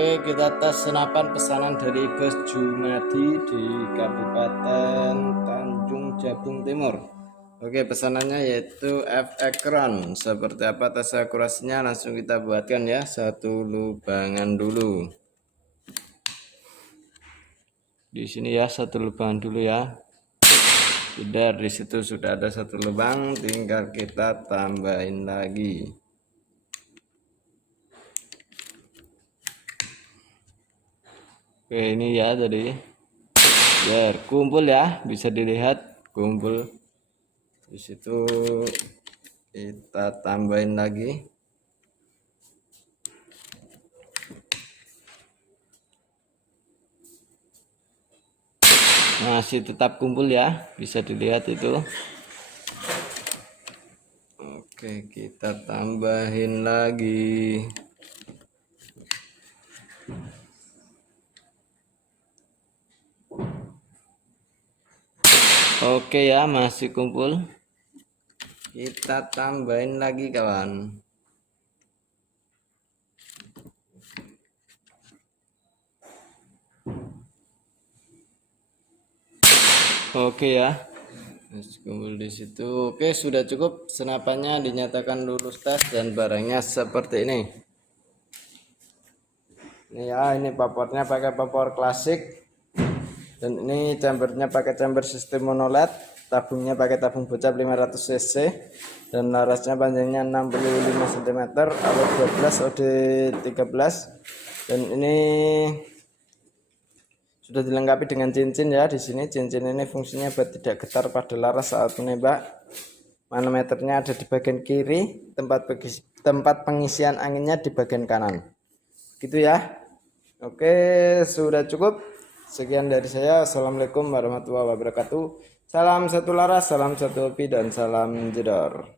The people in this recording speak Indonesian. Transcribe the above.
Oke, kita tes senapan pesanan dari Bos Jumadi di Kabupaten Tanjung Jabung Timur. Oke, pesanannya yaitu F-Ekron. Seperti apa tes akurasinya langsung kita buatkan ya. Satu lubangan dulu. Di sini ya, satu lubangan dulu ya. Sudah, di situ sudah ada satu lubang, tinggal kita tambahin lagi. Oke, ini ya tadi biar kumpul ya, bisa dilihat kumpul. Di situ kita tambahin lagi. Masih tetap kumpul ya, bisa dilihat itu. Oke, kita tambahin lagi. Oke ya, masih kumpul. Kita tambahin lagi kawan. Oke ya, masih kumpul di situ. Oke, sudah cukup. Senapannya dinyatakan lulus tes dan barangnya seperti ini. Ini ya, ini papornya pakai papor klasik. Dan ini chambernya pakai chamber sistem monoled, tabungnya pakai tabung bocap 500 cc, dan larasnya panjangnya 65 cm, alur 12 OD 13. Dan ini sudah dilengkapi dengan cincin ya. Di sini cincin ini fungsinya buat tidak getar pada laras saat menembak. Manometernya ada di bagian kiri, tempat pengisian anginnya di bagian kanan. Gitu ya. Oke, sudah cukup. Sekian dari saya. Assalamualaikum warahmatullahi wabarakatuh. Salam satu laras, salam satu hobi, dan salam jedor.